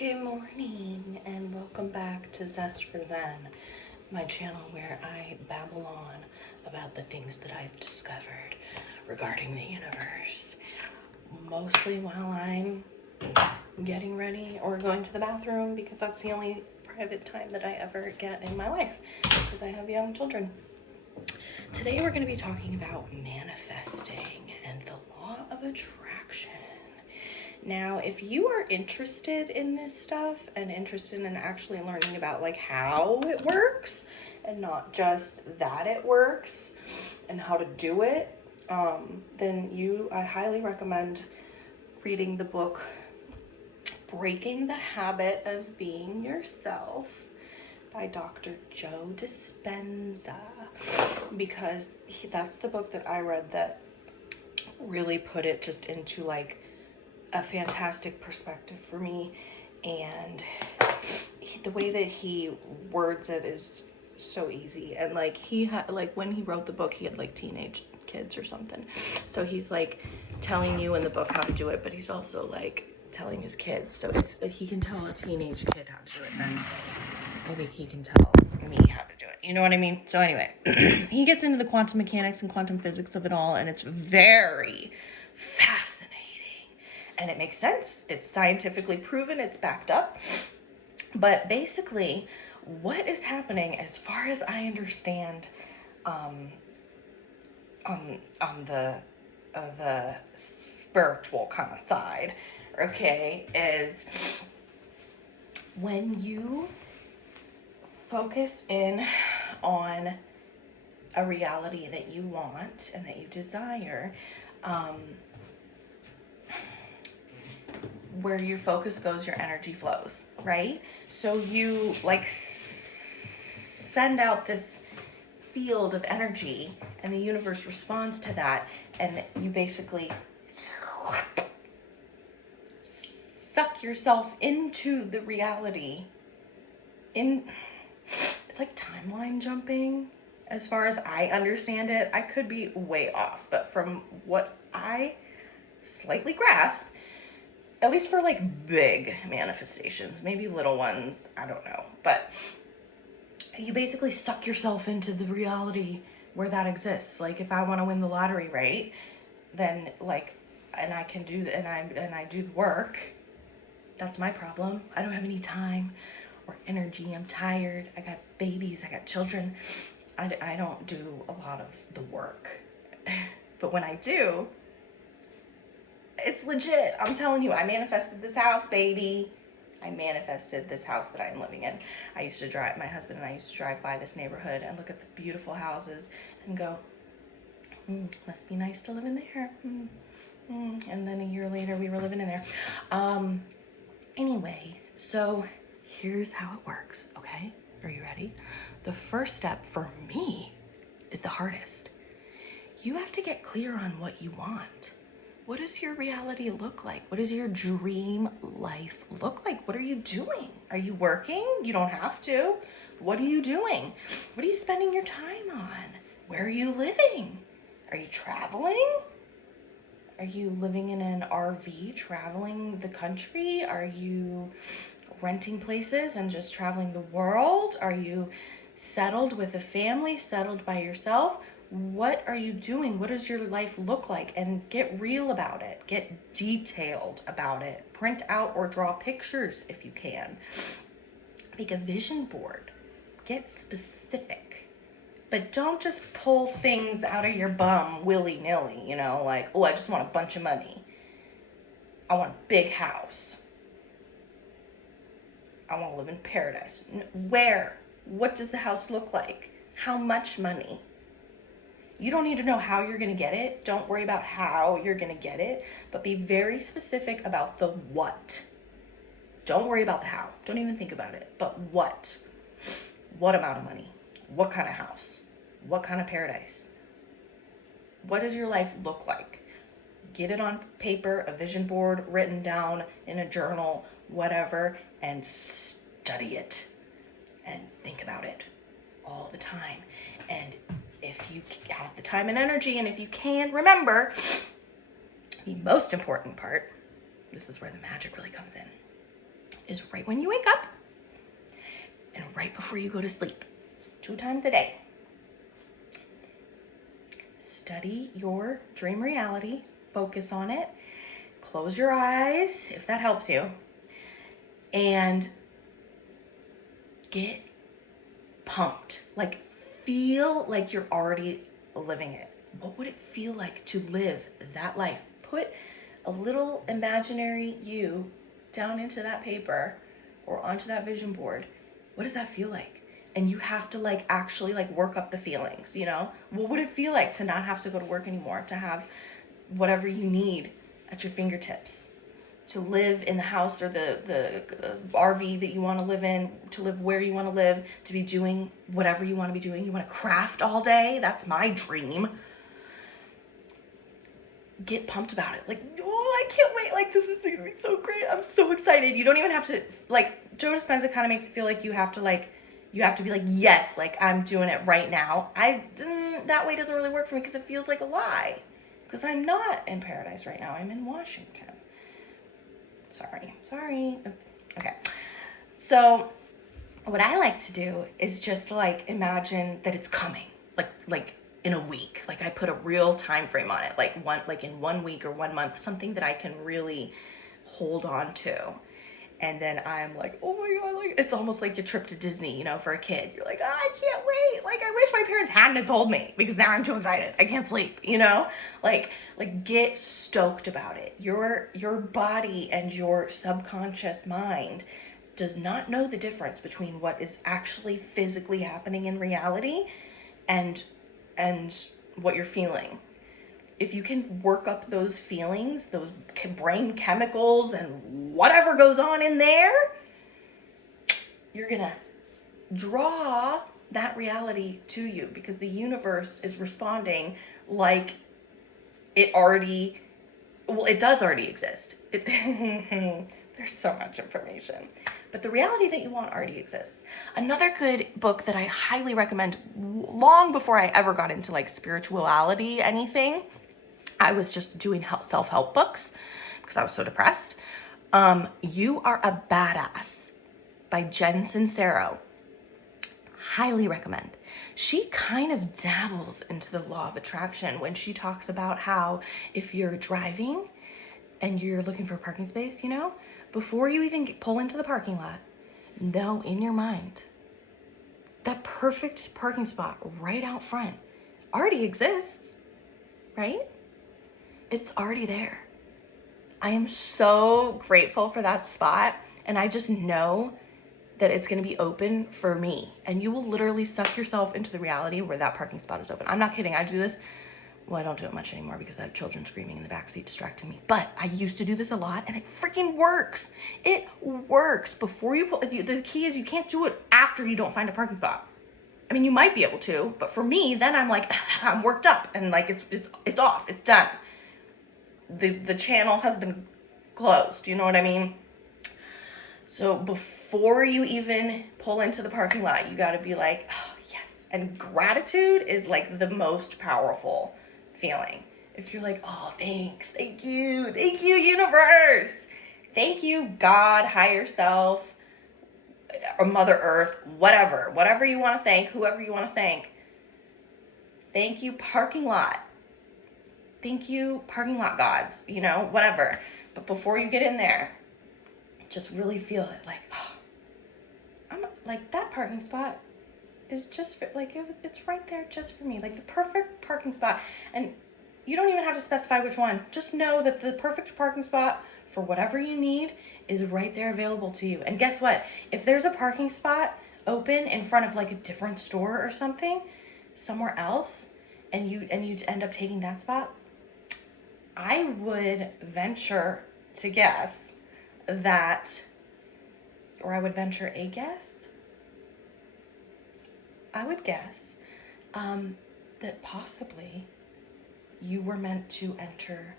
Good morning and welcome back to Zest for Zen, my channel where I babble on about the things that I've discovered regarding the universe, mostly while I'm getting ready or going to the bathroom, because that's the only private time that I ever get in my life because I have young children. Today we're going to be talking about manifesting and the law of attraction. Now, if you are interested in this stuff and interested in actually learning about like how it works and not just that it works and how to do it, then I highly recommend reading the book Breaking the Habit of Being Yourself by Dr. Joe Dispenza, because that's the book that I read that really put it just into like a fantastic perspective for me. And the way that he words it is so easy. And like he had, like when he wrote the book, he had like teenage kids or something, so he's like telling you in the book how to do it, but he's also like telling his kids. So if he can tell a teenage kid how to do it, then I think he can tell me how to do it. You know what I mean? So anyway, he gets into the quantum mechanics and quantum physics of it all, and it's very fascinating. And it makes sense. It's scientifically proven. It's backed up. But basically, what is happening, as far as I understand, on the spiritual kind of side, okay, is when you focus in on a reality that you want and that you desire, where your focus goes, your energy flows, right? So you like send out this field of energy and the universe responds to that, and you basically suck yourself into the reality. It's like timeline jumping, as far as I understand it. I could be way off, but from what I slightly grasp, at least for like big manifestations, maybe little ones, I don't know, but you basically suck yourself into the reality where that exists. Like if I want to win the lottery, right, then like, and I can do, and I do the work, that's my problem. I don't have any time or energy. I'm tired. I got babies. I got children. I don't do a lot of the work. But when I do, it's legit. I'm telling you, I manifested this house, baby. I manifested this house that I'm living in. I used to drive, my husband and I used to drive by this neighborhood and look at the beautiful houses and go, must be nice to live in there. And then a year later, we were living in there. Anyway, so here's how it works, okay? Are you ready? The first step for me is the hardest. You have to get clear on what you want. What does your reality look like? What does your dream life look like? What are you doing? Are you working? You don't have to. What are you doing? What are you spending your time on? Where are you living? Are you traveling? Are you living in an RV traveling the country? Are you renting places and just traveling the world? Are you settled with a family, settled by yourself? What are you doing? What does your life look like? And get real about it. Get detailed about it. Print out or draw pictures if you can. Make a vision board. Get specific. But don't just pull things out of your bum willy-nilly, you know, like, oh, I just want a bunch of money. I want a big house. I want to live in paradise. Where? What does the house look like? How much money? You don't need to know how you're going to get it. Don't worry about how you're going to get it, but be very specific about the what. Don't worry about the how. Don't even think about it. But what? What amount of money? What kind of house? What kind of paradise? What does your life look like? Get it on paper, a vision board, written down in a journal, whatever, and study it and think about it all the time. And if you have the time and energy, and if you can, remember, the most important part, this is where the magic really comes in, is right when you wake up and right before you go to sleep, 2 times a day. Study your dream reality, focus on it, close your eyes if that helps you, and get pumped. Like, feel like you're already living it. What would it feel like to live that life? Put a little imaginary you down into that paper or onto that vision board. What does that feel like? And you have to like actually like work up the feelings, you know? What would it feel like to not have to go to work anymore, to have whatever you need at your fingertips, to live in the house or the RV that you want to live in, to live where you want to live, to be doing whatever you want to be doing. You want to craft all day? That's my dream. Get pumped about it. Like, oh, I can't wait. Like, this is gonna be so great. I'm so excited. You don't even have to, like, Joe Dispenza kind of makes it feel like you have to be like, yes, like I'm doing it right now. That way doesn't really work for me because it feels like a lie. Because I'm not in paradise right now. I'm in Washington. Sorry. Okay. So what I like to do is just like imagine that it's coming, like in a week. Like I put a real time frame on it, like in 1 week or 1 month, something that I can really hold on to. And then I'm like, oh my God, like it's almost like your trip to Disney, you know, for a kid. You're like, oh, I can't wait. Like I wish my parents hadn't have told me because now I'm too excited. I can't sleep, you know? Like get stoked about it. Your body and your subconscious mind does not know the difference between what is actually physically happening in reality and what you're feeling. If you can work up those feelings, those brain chemicals and whatever goes on in there, you're gonna draw that reality to you because the universe is responding like it does already exist. There's so much information. But the reality that you want already exists. Another good book that I highly recommend, long before I ever got into like spirituality, anything, I was just doing self-help books because I was so depressed. You Are a Badass by Jen Sincero. Highly recommend. She kind of dabbles into the law of attraction when she talks about how if you're driving and you're looking for a parking space, you know, before you even pull into the parking lot, know in your mind that perfect parking spot right out front already exists, right? It's already there. I am so grateful for that spot, and I just know that it's going to be open for me, and you will literally suck yourself into the reality where that parking spot is open. I'm not kidding. I do this. Well, I don't do it much anymore because I have children screaming in the backseat distracting me. But I used to do this a lot, and it freaking works. It works. Before you pull, the key is you can't do it after you don't find a parking spot. I mean, you might be able to, but for me, then I'm like, I'm worked up, and like it's off. It's done. The channel has been closed. You know what I mean? So before you even pull into the parking lot, you got to be like, oh, yes. And gratitude is like the most powerful feeling. If you're like, oh, thanks, thank you, universe. Thank you, God, higher self, or Mother Earth, whatever you want to thank, whoever you want to thank. Thank you, parking lot. Thank you, parking lot gods, you know, whatever. But before you get in there, just really feel it, like, oh, I'm like, that parking spot is just for, like, it's right there just for me, like the perfect parking spot. And you don't even have to specify which one. Just know that the perfect parking spot for whatever you need is right there available to you. And guess what? If there's a parking spot open in front of like a different store or something, somewhere else, and you end up taking that spot, I would venture to guess that, or I would venture a guess, I would guess that possibly you were meant to enter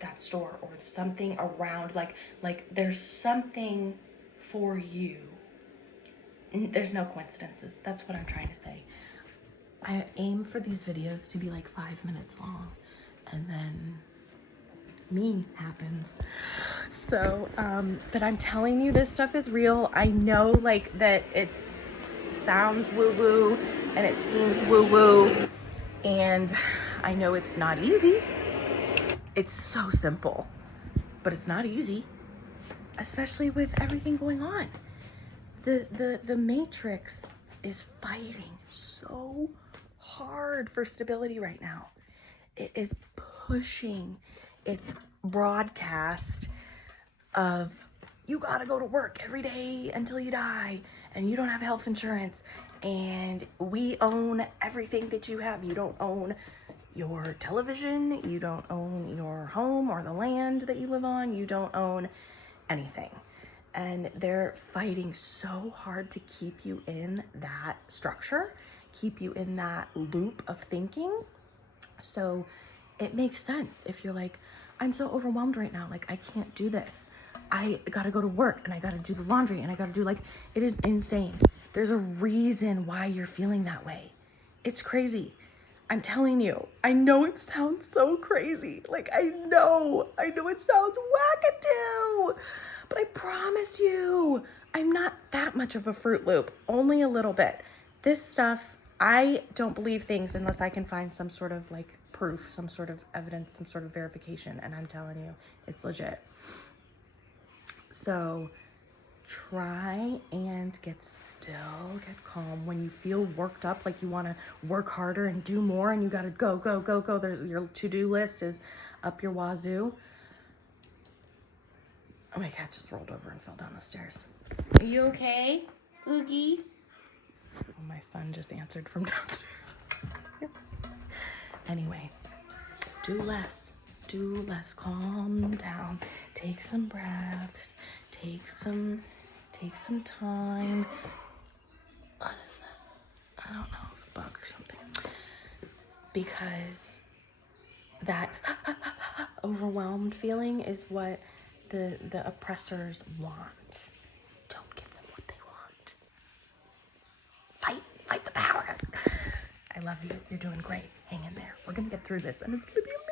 that store or something around, like there's something for you. There's no coincidences. That's what I'm trying to say. I aim for these videos to be like 5 minutes long, and then me happens. So, but I'm telling you, this stuff is real. I know like that it sounds woo-woo and it seems woo-woo, and I know it's not easy. It's so simple, but it's not easy, especially with everything going on. The Matrix is fighting so hard for stability right now. It is pushing its broadcast of you gotta go to work every day until you die, and you don't have health insurance, and we own everything that you have. You don't own your television, you don't own your home or the land that you live on, you don't own anything. And they're fighting so hard to keep you in that structure, keep you in that loop of thinking. So it makes sense if you're like, I'm so overwhelmed right now, like I can't do this. I gotta go to work and I gotta do the laundry and I gotta do, like, it is insane. There's a reason why you're feeling that way. It's crazy. I'm telling you, I know it sounds so crazy. Like, I know it sounds wackadoo, but I promise you, I'm not that much of a Fruit Loop, only a little bit. This stuff, I don't believe things unless I can find some sort of like proof, some sort of evidence, some sort of verification, and I'm telling you, it's legit. So try and get still, get calm. When you feel worked up, like you want to work harder and do more and you got to go, go, go, go. There's your to-do list is up your wazoo. Oh, my cat just rolled over and fell down the stairs. Are you okay, Oogie? Oh, my son just answered from downstairs. Anyway, do less, calm down, take some breaths, take some time. What is that? I don't know, it's a bug or something. Because that overwhelmed feeling is what the oppressors want. Don't give them what they want. Fight the power. I love you. You're doing great. Hang in there. We're gonna get through this and it's gonna be amazing.